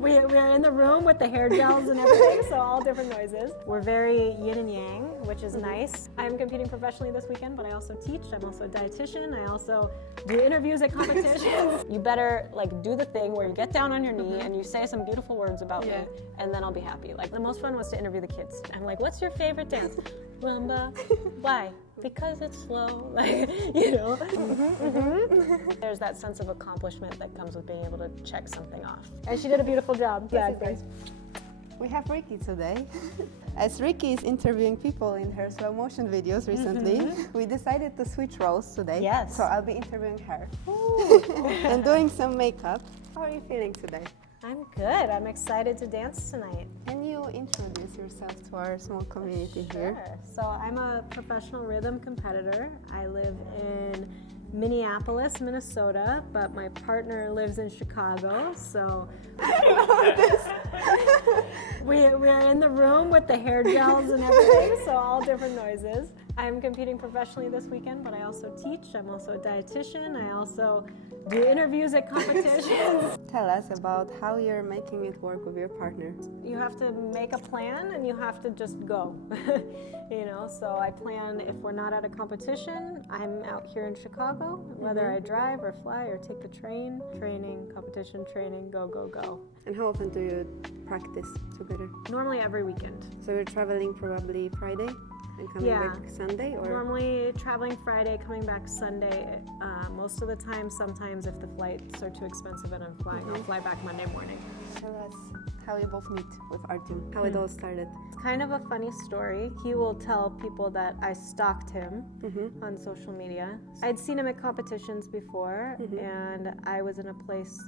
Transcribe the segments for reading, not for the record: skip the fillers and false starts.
We're in the room with the hair gels and everything, so all different noises. We're very yin and yang, which is nice. I'm competing professionally this weekend, but I also teach. I'm also a dietitian. I also do interviews at competitions. You better do the thing where you get down on your knee and you say some beautiful words about me, and then I'll be happy. Like, the most fun was to interview the kids. I'm like, what's your favorite dance? Rumba. Why? Because it's slow, There's that sense of accomplishment that comes with being able to check something off. And she did a beautiful job. We have Ricci today. As Ricci is interviewing people in her slow motion videos recently, we decided to switch roles today. Yes. So I'll be interviewing her and doing some makeup. How are you feeling today? I'm good. I'm excited to dance tonight. Can you introduce yourself to our small community here? Sure. So I'm a professional rhythm competitor. I live in Minneapolis, Minnesota, but my partner lives in Chicago, so we're in the room with the hair gels and everything, so all different noises. I'm competing professionally this weekend, but I also teach. I'm also a dietitian. I also do interviews at competitions. Tell us about how you're making it work with your partner. You have to make a plan and you have to just go. So I plan if we're not at a competition, I'm out here in Chicago, whether I drive or fly or take the train, training, competition, training, go, go, go. And how often do you practice together? Normally every weekend. So you're traveling probably Friday and coming back Sunday? Or? Normally traveling Friday, coming back Sunday. Most of the time, sometimes if the flights are too expensive and I'm flying, I'll fly back Monday morning. Tell us how you both meet with Artem, how it all started. It's kind of a funny story. He will tell people that I stalked him on social media. I'd seen him at competitions before, and I was in a place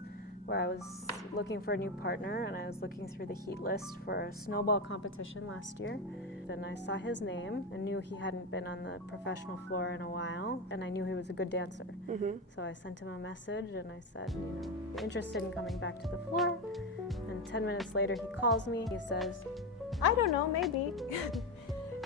where I was looking for a new partner, and I was looking through the heat list for a snowball competition last year. Then I saw his name and knew he hadn't been on the professional floor in a while, and I knew he was a good dancer. So I sent him a message and I said, you're interested in coming back to the floor? And 10 minutes later he calls me. He says, I don't know, maybe.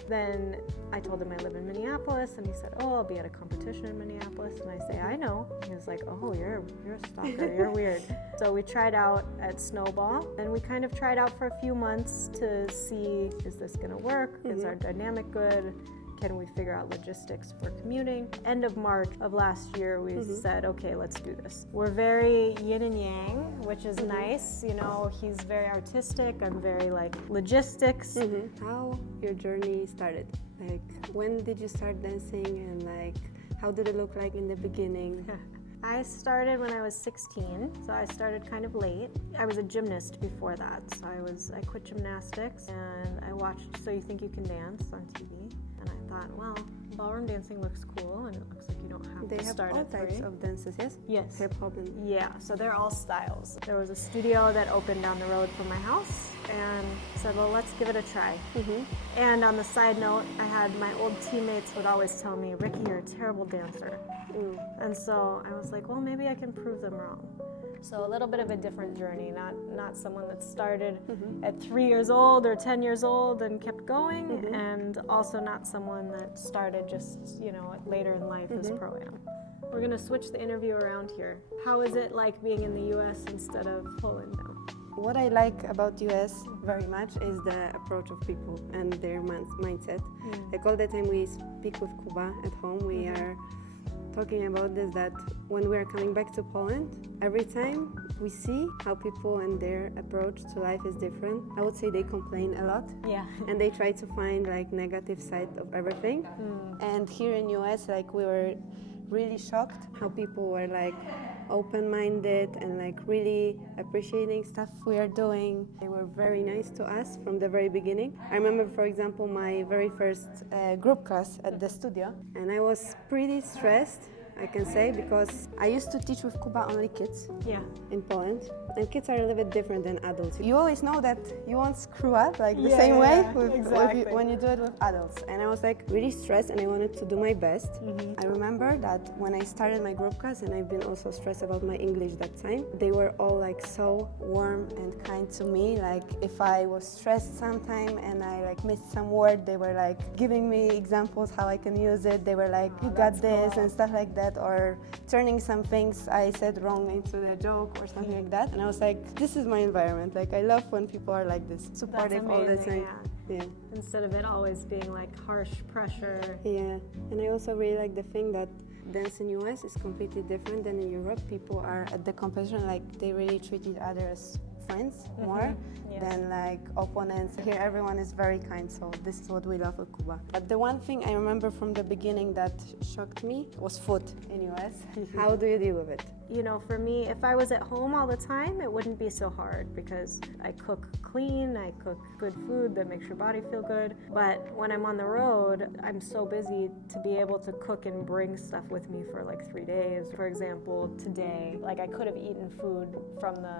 Then I told him I live in Minneapolis, and he said, I'll be at a competition in Minneapolis. And I say, I know. He was like, oh, you're a stalker, you're weird. So we tried out at Snowball, and we kind of tried out for a few months to see, is this gonna work? Is our dynamic good? Can we figure out logistics for commuting? End of March of last year, we said, okay, let's do this. We're very yin and yang, which is nice. He's very artistic. I'm very logistics. How your journey started? When did you start dancing, and how did it look like in the beginning? I started when I was 16, so I started kind of late. I was a gymnast before that, so I quit gymnastics and I watched So You Think You Can Dance on TV. And I thought, well, ballroom dancing looks cool, and it looks like you don't have to start at 3. They have all types of dances, yes? Yes. Hip-hop and... Yeah, so they're all styles. There was a studio that opened down the road from my house, and said, well, let's give it a try. And on the side note, I had my old teammates would always tell me, Ricci, you're a terrible dancer. And so I was like, well, maybe I can prove them wrong. So a little bit of a different journey, not someone that started at 3 years old or 10 years old and kept going, and also not someone that started just, later in life as pro-am. We're gonna switch the interview around here. How is it like being in the US instead of Poland now? What I like about US very much is the approach of people and their mindset. All the time we speak with Kuba at home, we are talking about this, that when we are coming back to Poland, every time we see how people and their approach to life is different. I would say they complain a lot. And they try to find negative side of everything. And here in US, we were really shocked how people were open-minded and really appreciating stuff we are doing. They were very nice to us from the very beginning. I remember, for example, my very first group class at the studio, and I was pretty stressed, I can say, because I used to teach with Kuba only kids in Poland, and kids are a little bit different than adults. You always know that you won't screw up the same way when you do it with adults. And I was really stressed, and I wanted to do my best. I remember that when I started my group class, and I've been also stressed about my English that time, they were all so warm and kind to me. If I was stressed sometime and I missed some word, they were giving me examples how I can use it. They were you got this, cool. And stuff like that. that, or turning some things I said wrong into a joke or something like that. And I was like, this is my environment. Like, I love when people are like this, supportive all the time. Yeah. Instead of it always being like harsh pressure. Yeah, and I also really like the thing that dance in US is completely different than in Europe. People are at the competition, like they really treat each other as friends more than like opponents. Here everyone is very kind, so this is what we love at Cuba. But the one thing I remember from the beginning that shocked me was food in US. How do you deal with it? You know, for me, if I was at home all the time, it wouldn't be so hard because I cook clean, I cook good food that makes your body feel good. But when I'm on the road, I'm so busy to be able to cook and bring stuff with me for like 3 days. For example, today, like I could have eaten food from the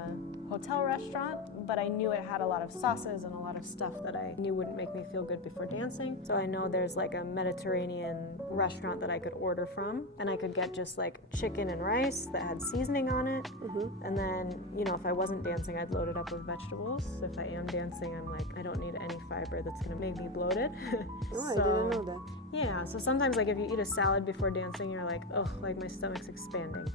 hotel restaurant, but I knew it had a lot of sauces and a lot of stuff that I knew wouldn't make me feel good before dancing. So I know there's like a Mediterranean restaurant that I could order from, and I could get just like chicken and rice that had seasoning on it. And then, you know, if I wasn't dancing, I'd load it up with vegetables. If I am dancing, I'm like, I don't need any fiber that's gonna make me bloated. I didn't know that. Yeah, so sometimes like if you eat a salad before dancing, you're like, oh, like my stomach's expanding.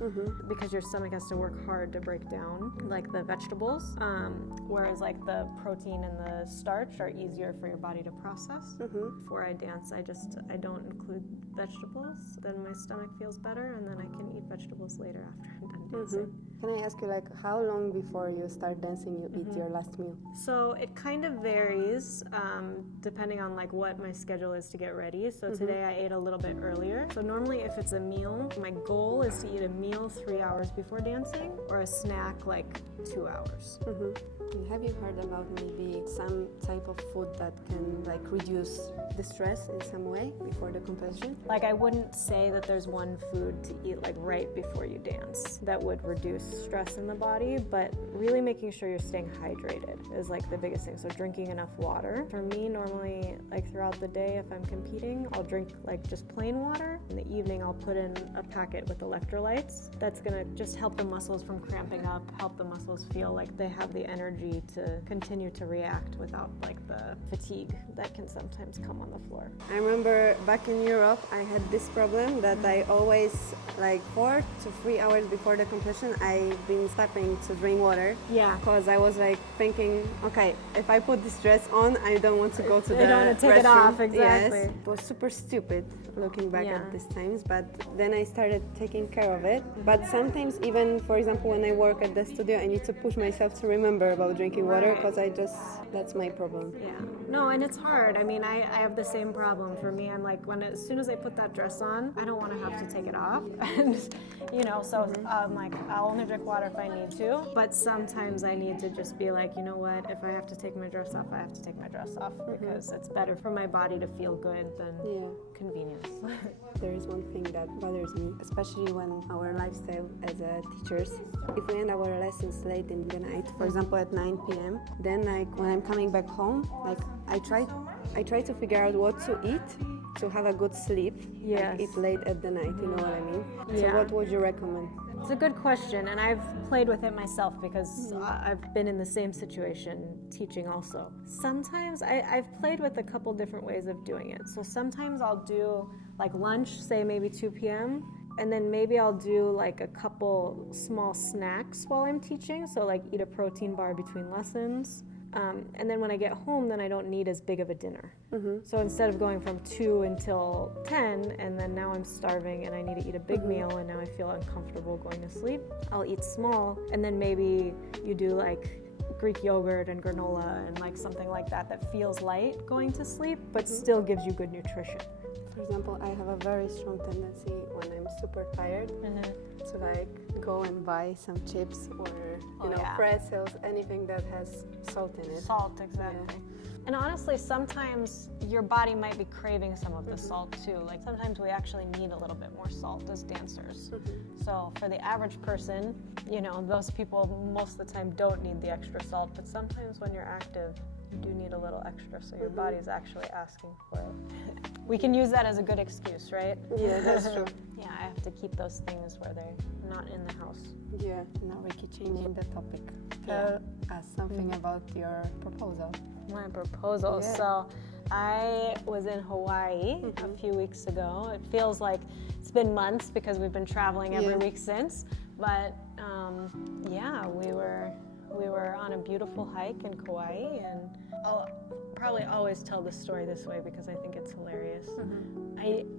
Because your stomach has to work hard to break down like the vegetables, whereas like the protein and the starch are easier for your body to process. Before I dance, I don't include vegetables. Then my stomach feels better, and then I can eat vegetables later after I'm done dancing. Can I ask you, like, how long before you start dancing you eat your last meal? So it kind of varies depending on like what my schedule is to get ready. So today I ate a little bit earlier. So normally if it's a meal, my goal is to eat a meal 3 hours before dancing, or a snack like 2 hours. Have you heard about maybe some type of food that can like reduce the stress in some way before the competition? Like I wouldn't say that there's one food to eat like right before you dance that would reduce stress in the body, but really making sure you're staying hydrated is like the biggest thing. So drinking enough water. For me, normally like throughout the day if I'm competing, I'll drink like just plain water. In the evening I'll put in a packet with electrolytes. That's gonna just help the muscles from cramping up, help the muscles feel like they have the energy to continue to react without like the fatigue that can sometimes come on the floor. I remember back in Europe I had this problem that I always, like 4 to 3 hours before the competition, I've been stopping to drink water. Yeah. Because I was like thinking, okay, if I put this dress on, I don't want to go to the I don't want to take it restroom. off, exactly. Yes. It was super stupid looking back Yeah. at these times, but then I started taking care of it. But sometimes even, for example, when I work at the studio, I need to push myself to remember about drinking water because that's my problem. Yeah. No, and it's hard. I mean, I have the same problem. For me, I'm like, as soon as I put that dress on, I don't want to have to take it off. And, you know, so I'm like, I'll only drink water if I need to. But sometimes I need to just be like, you know what, if I have to take my dress off, I have to take my dress off because it's better for my body to feel good than convenience. There is one thing that bothers me, especially when our lifestyle as teachers, if we end our lessons late in the night, for example at 9 p.m., then like when I'm coming back home, like I try to figure out what to eat to have a good sleep. Yes. Like eat late at the night, you know what I mean? Yeah. So what would you recommend? It's a good question, and I've played with it myself because I've been in the same situation teaching also. Sometimes I've played with a couple different ways of doing it. So sometimes I'll do like lunch, say maybe 2 p.m., and then maybe I'll do like a couple small snacks while I'm teaching. So like eat a protein bar between lessons. And then when I get home, then I don't need as big of a dinner. So instead of going from 2 until 10, and then now I'm starving and I need to eat a big meal and now I feel uncomfortable going to sleep, I'll eat small, and then maybe you do like Greek yogurt and granola and like something like that that feels light going to sleep, but still gives you good nutrition. For example, I have a very strong tendency when I'm super tired to like go and buy some chips or pretzels, anything that has salt in it. Salt, exactly. Yeah. And honestly, sometimes your body might be craving some of the salt too. Like sometimes we actually need a little bit more salt as dancers. So for the average person, you know, those people most of the time don't need the extra salt, but sometimes when you're active, you do need a little extra, so your body's actually asking for it. We can use that as a good excuse, right? Yeah, that's true. Yeah, I have to keep those things where they're not in the house. Yeah. Now, Ricci, changing the topic. Tell us something about your proposal. My proposal. Yeah. So I was in Hawaii a few weeks ago. It feels like it's it's been months because we've been traveling every week since. But yeah, we were on a beautiful hike in Kauai, and I'll probably always tell the story this way because I think it's hilarious.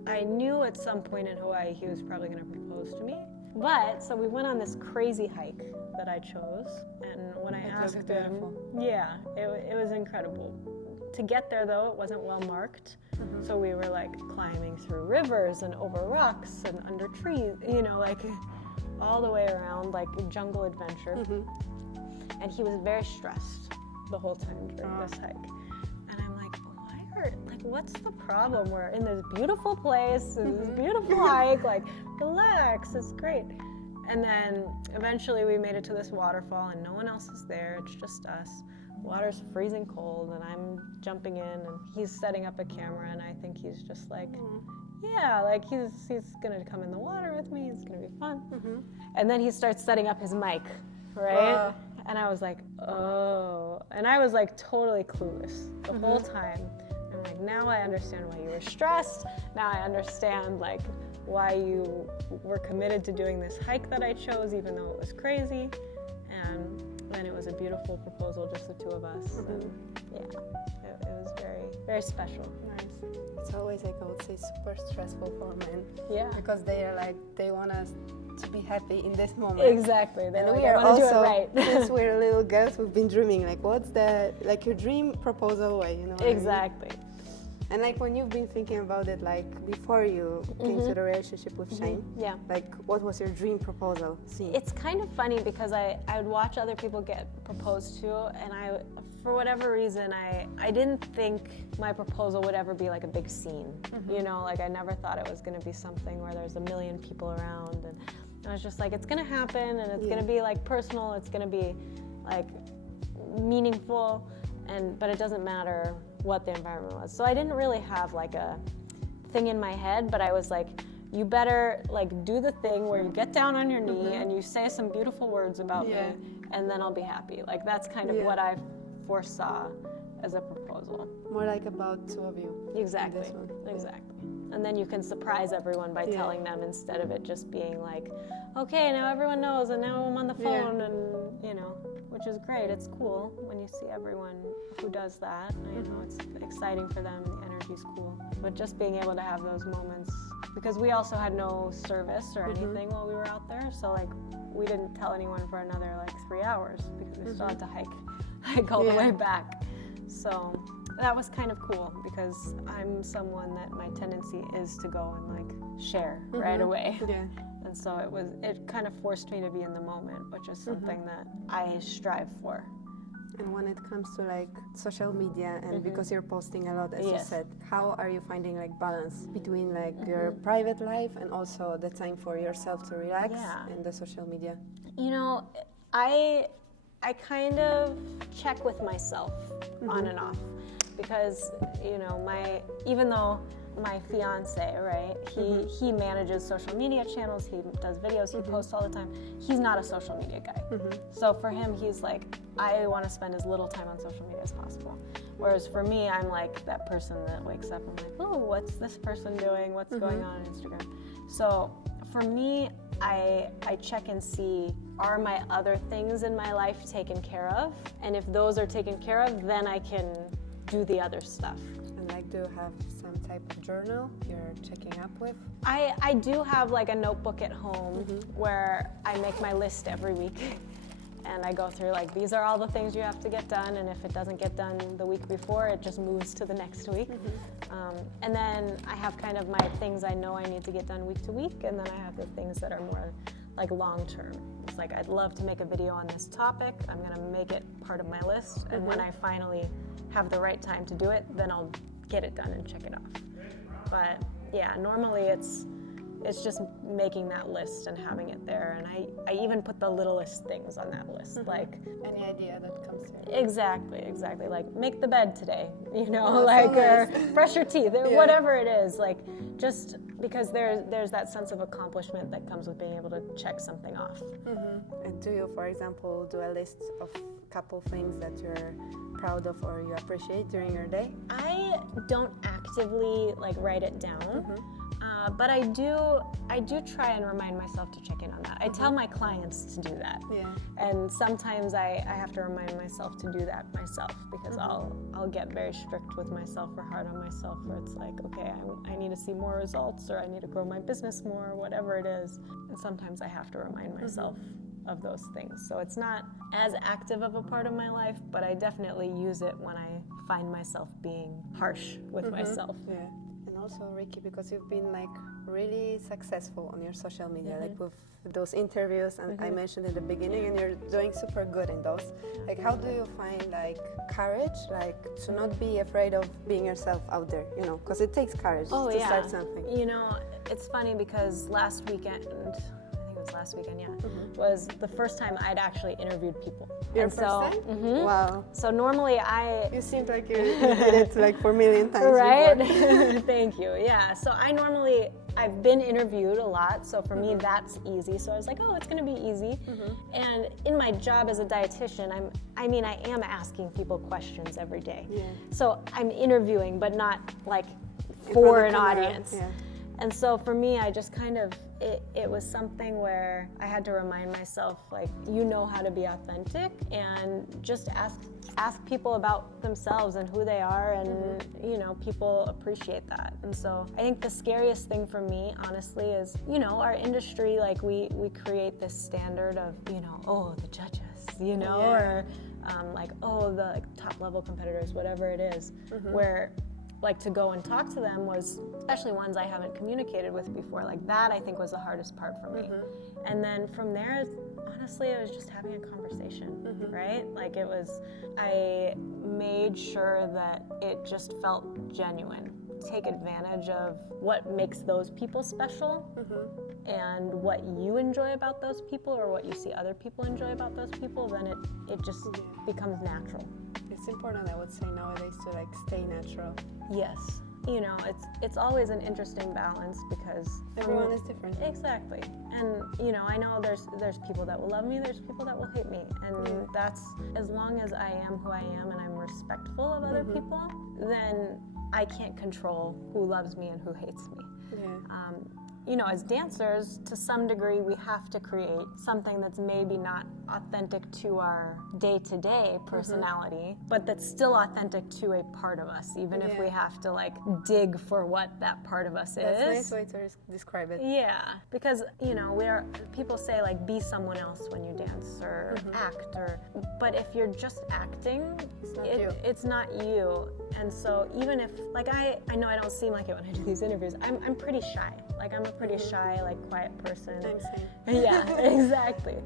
I knew at some point in Hawaii he was probably going to propose to me. But, so we went on this crazy hike that I chose, and when I asked him, yeah, it was incredible. To get there though, it wasn't well marked, so we were like climbing through rivers and over rocks and under trees, you know, like all the way around, like jungle adventure. And he was very stressed the whole time during this hike. And I'm like, what's the problem? We're in this beautiful place, and this beautiful hike, like, relax, it's great. And then eventually we made it to this waterfall, and no one else is there, it's just us. Water's freezing cold, and I'm jumping in, and he's setting up a camera, and I think he's just like, yeah, like he's gonna come in the water with me, it's gonna be fun. And then he starts setting up his mic, right? And I was like, oh. And I was like totally clueless the whole time. I'm like, now I understand why you were stressed. Now I understand like why you were committed to doing this hike that I chose, even though it was crazy. And then it was a beautiful proposal, just the two of us. And yeah, it was very, very special. Nice. It's always, like I would say, super stressful for men. Yeah. Because they are like, they want us to be happy in this moment. Exactly. And like, we are also, also, do it right. since we're little girls, we've been dreaming, like, what's the, like, your dream proposal way, you know? Exactly. I mean? And like when you've been thinking about it, like before you came to the relationship with Shane, like what was your dream proposal scene? It's kind of funny because I would watch other people get proposed to, and for whatever reason, I didn't think my proposal would ever be like a big scene. You know, like I never thought it was going to be something where there's a million people around, and I was just like, it's going to happen, and it's going to be like personal, it's going to be like meaningful, but it doesn't matter what the environment was. So I didn't really have like a thing in my head, but I was like, you better like do the thing where you get down on your knee and you say some beautiful words about me, and then I'll be happy. Like that's kind of what I foresaw as a proposal. More like about two of you. Exactly. Exactly. And then you can surprise everyone by telling them, instead of it just being like, okay, now everyone knows, and now I'm on the phone, and you know, which is great. It's cool when you see everyone who does that. You know, it's exciting for them. The energy's cool. But just being able to have those moments, because we also had no service or anything while we were out there, so like we didn't tell anyone for another like 3 hours because we still had to hike all the way back. So that was kind of cool because I'm someone that my tendency is to go and like share right away. And so it kind of forced me to be in the moment, which is something that I strive for. And when it comes to like social media, and because you're posting a lot, as you said, how are you finding like balance between like your private life and also the time for yourself to relax and the social media? You know, I kind of check with myself on and off, because you know, even though my fiance, right, he manages social media channels, he does videos, he posts all the time, he's not a social media guy. So for him, he's like, I want to spend as little time on social media as possible. Whereas for me, I'm like that person that wakes up and I'm like, oh, what's this person doing, what's going on Instagram? So for me, I check and see, are my other things in my life taken care of? And if those are taken care of, then I can do the other stuff. And like, do you have some type of journal you're checking up with? I do have like a notebook at home where I make my list every week. And I go through like, these are all the things you have to get done, and if it doesn't get done the week before, it just moves to the next week. And then I have kind of my things I know I need to get done week to week, and then I have the things that are more like long term. It's like, I'd love to make a video on this topic, I'm gonna make it part of my list, and when I finally have the right time to do it, then I'll get it done and check it off. But yeah, normally it's just making that list and having it there, and I even put the littlest things on that list, like any idea that comes to you. Exactly, like make the bed today, you know, or brush your teeth, whatever it is, like just because there's that sense of accomplishment that comes with being able to check something off. And do you, for example, do a list of couple things that you're proud of or you appreciate during your day? I don't actively like write it down. But I do try and remind myself to check in on that. I tell my clients to do that. Yeah. And sometimes I have to remind myself to do that myself, because I'll get very strict with myself or hard on myself, where it's like, okay, I need to see more results, or I need to grow my business more, or whatever it is. And sometimes I have to remind myself of those things. So it's not as active of a part of my life, but I definitely use it when I find myself being harsh with myself. Yeah. And also, Ricci, because you've been like really successful on your social media, like with those interviews, and I mentioned in the beginning, and you're doing super good in those. Like, how do you find like courage, like to not be afraid of being yourself out there, you know, because it takes courage to start something. You know, it's funny because last weekend, was the first time I'd actually interviewed people. Your first time? Wow. So normally You seemed like you did it like 4 million times right? before. Thank you. Yeah. So I've been interviewed a lot, so for me that's easy. So I was like, oh, it's going to be easy. And in my job as a dietitian, I am asking people questions every day. Yeah. So I'm interviewing, but not like for an audience. Yeah. And so for me, I just kind of, it was something where I had to remind myself, like, you know how to be authentic, and just ask people about themselves and who they are, and you know, people appreciate that. And so I think the scariest thing for me, honestly, is, you know, our industry, like we create this standard of, you know, oh, the judges, you know, or like, oh, the top level competitors, whatever it is, where like to go and talk to them was, especially ones I haven't communicated with before, like that I think was the hardest part for me. And then from there, honestly, it was just having a conversation, right? Like I made sure that it just felt genuine. Take advantage of what makes those people special and what you enjoy about those people, or what you see other people enjoy about those people, then it just becomes natural. It's important, I would say, nowadays to like stay natural. Yes. You know, it's always an interesting balance, because everyone is different. Exactly. And you know, I know there's people that will love me, there's people that will hate me, and that's, as long as I am who I am and I'm respectful of other people, then I can't control who loves me and who hates me. Yeah. You know, as dancers, to some degree, we have to create something that's maybe not authentic to our day-to-day personality, but that's still authentic to a part of us, even if we have to like dig for what that part of us is. That's a nice way to describe it. Yeah, because you know, people say like be someone else when you dance or act, but if you're just acting, it's not you. And so even if, like, I know I don't seem like it when I do these interviews, I'm pretty shy. Like, I'm a pretty shy, like, quiet person. I'm same. Yeah, exactly.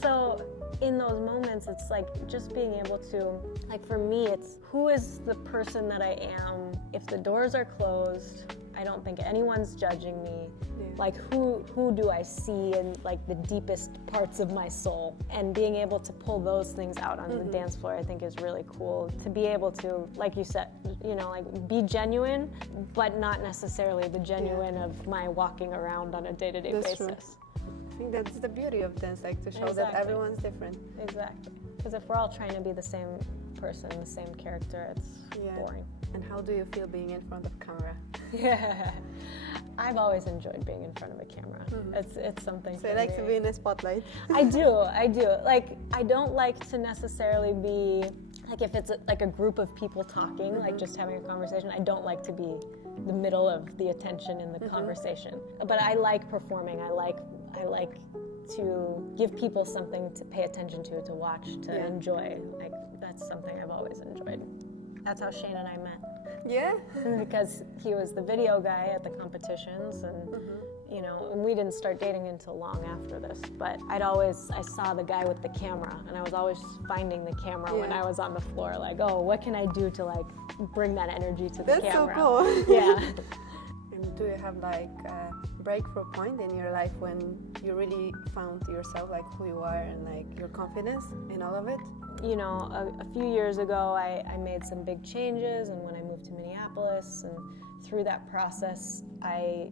So in those moments, it's like just being able to, like, for me, it's who is the person that I am. If the doors are closed, I don't think anyone's judging me. Like, who do I see in like the deepest parts of my soul, and being able to pull those things out on the dance floor, I think is really cool. To be able to, like you said, you know, like be genuine, but not necessarily the genuine of my walking around on a day-to-day basis. True. I think that's the beauty of dance, like to show that everyone's different. Exactly. Because if we're all trying to be the same person, the same character, it's boring. And how do you feel being in front of camera? Yeah, I've always enjoyed being in front of a camera. It's something. So you like to be in the spotlight? I do. Like, I don't like to necessarily be, like, if it's like a group of people talking, like just having a conversation, I don't like to be the middle of the attention in the conversation. But I like performing. I like to give people something to pay attention to watch, to enjoy. Like, that's something I've always enjoyed. That's how Shane and I met. Yeah? Because he was the video guy at the competitions, and you know, and we didn't start dating until long after this, but I saw the guy with the camera, and I was always finding the camera when I was on the floor, like, oh, what can I do to like bring that energy to the camera? That's so cool. Yeah. And do you have like a breakthrough point in your life when you really found yourself, like who you are and like your confidence in all of it? You know, a few years ago, I made some big changes, and when I moved to Minneapolis, and through that process, I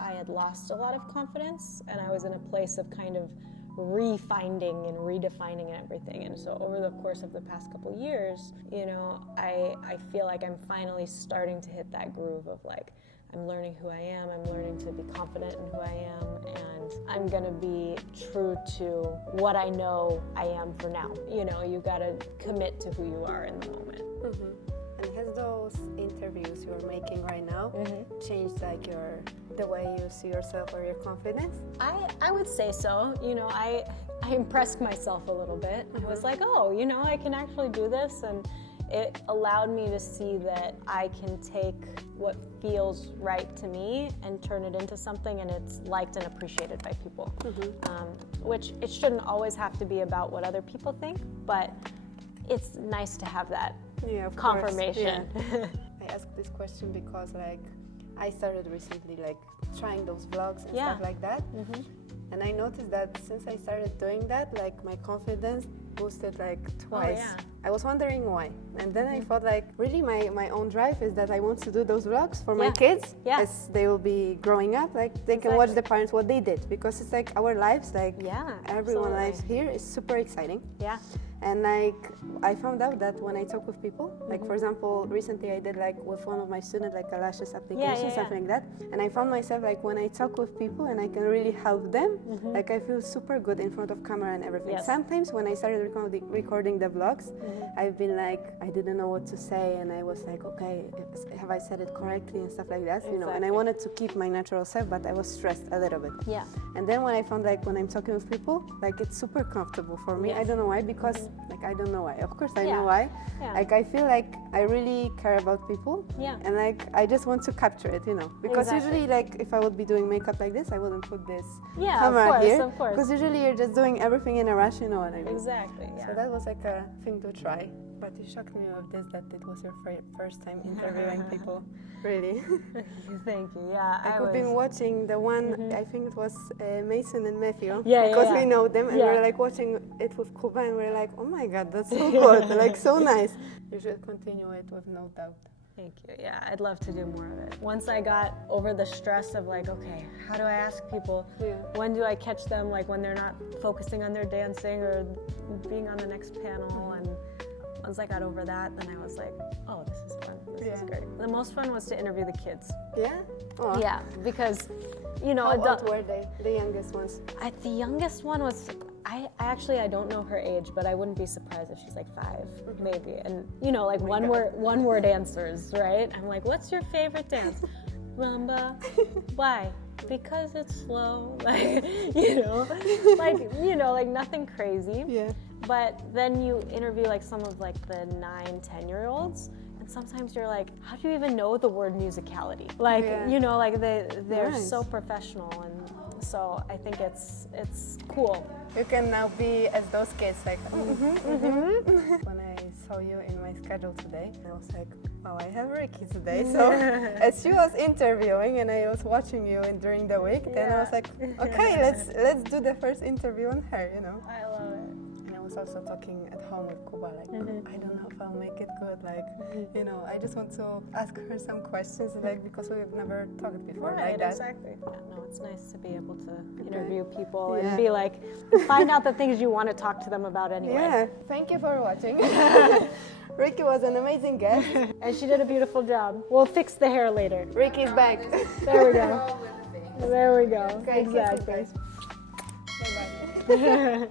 had lost a lot of confidence, and I was in a place of kind of refinding and redefining everything. And so over the course of the past couple years, you know, I feel like I'm finally starting to hit that groove of like, I'm learning who I am, I'm learning to be confident in who I am, and I'm gonna be true to what I know I am for now. You know, you gotta commit to who you are in the moment. And has those interviews you're making right now changed like the way you see yourself or your confidence? I would say so. You know, I impressed myself a little bit. I was like, oh, you know, I can actually do this, and it allowed me to see that I can take what feels right to me and turn it into something, and it's liked and appreciated by people. Which it shouldn't always have to be about what other people think, but it's nice to have that confirmation. I asked this question because like I started recently like trying those vlogs and stuff like that. And I noticed that since I started doing that, like my confidence boosted like twice. I was wondering why. And then I thought like really my own drive is that I want to do those vlogs for my kids as they will be growing up. Like they can watch the parents what they did, because it's like our lives, like everyone's lives here is super exciting. And like I found out that when I talk with people, like for example, recently I did like with one of my students like a lashes application, something like that. And I found myself like when I talk with people and I can really help them, like I feel super good in front of camera and everything. Sometimes when I started recording the vlogs, I've been like, I didn't know what to say, and I was like, okay, have I said it correctly and stuff like that, you know. And I wanted to keep my natural self, but I was stressed a little bit. And then when I found like when I'm talking with people, like it's super comfortable for me. I don't know why, because like I don't know why. Of course I know why. Like I feel like I really care about people. And like I just want to capture it, you know. Because usually like if I would be doing makeup like this, I wouldn't put this camera here. Because usually you're just doing everything in a rush, you know what I mean. So that was like a thing to try. But you shocked me with this, that it was your first time interviewing people. Really. Thank you. I've been watching the one, I think it was Mason and Matthew. Because we know them, and we're like watching it with Kuba, and we're like, oh my God, that's so good, like so nice. You should continue it with no doubt. Thank you. Yeah, I'd love to do more of it. Once I got over the stress of like, okay, how do I ask people? When do I catch them, like when they're not focusing on their dancing or being on the next panel? And once I got over that, then I was like, oh, this is fun. This is great. The most fun was to interview the kids. Yeah, because, you know, how old were they? The youngest ones? The youngest one was, I don't know her age, but I wouldn't be surprised if she's like 5, maybe. And you know, like one word answers, right? I'm like, what's your favorite dance? Rumba. Why? Because it's slow. Like, like nothing crazy. But then you interview like some of like the 9-10-year-olds, and sometimes you're like, how do you even know the word musicality? Like, you know, like they're so professional, and so I think it's cool. You can now be as those kids, like, When I saw you in my schedule today, I was like, wow, I have Ricci today. So as she was interviewing and I was watching you during the week, then I was like, okay, let's do the first interview on her, you know. I love it. I was also talking at home with Kuba, like, I don't know if I'll make it good, like, you know, I just want to ask her some questions, like, because we've never talked before like that. Exactly. Yeah, no, it's nice to be able to interview people and be like, find out the things you want to talk to them about anyway. Thank you for watching. Ricci was an amazing guest. And she did a beautiful job. We'll fix the hair later. Ricci's back. There we go. There we go. Okay, exactly. Bye-bye.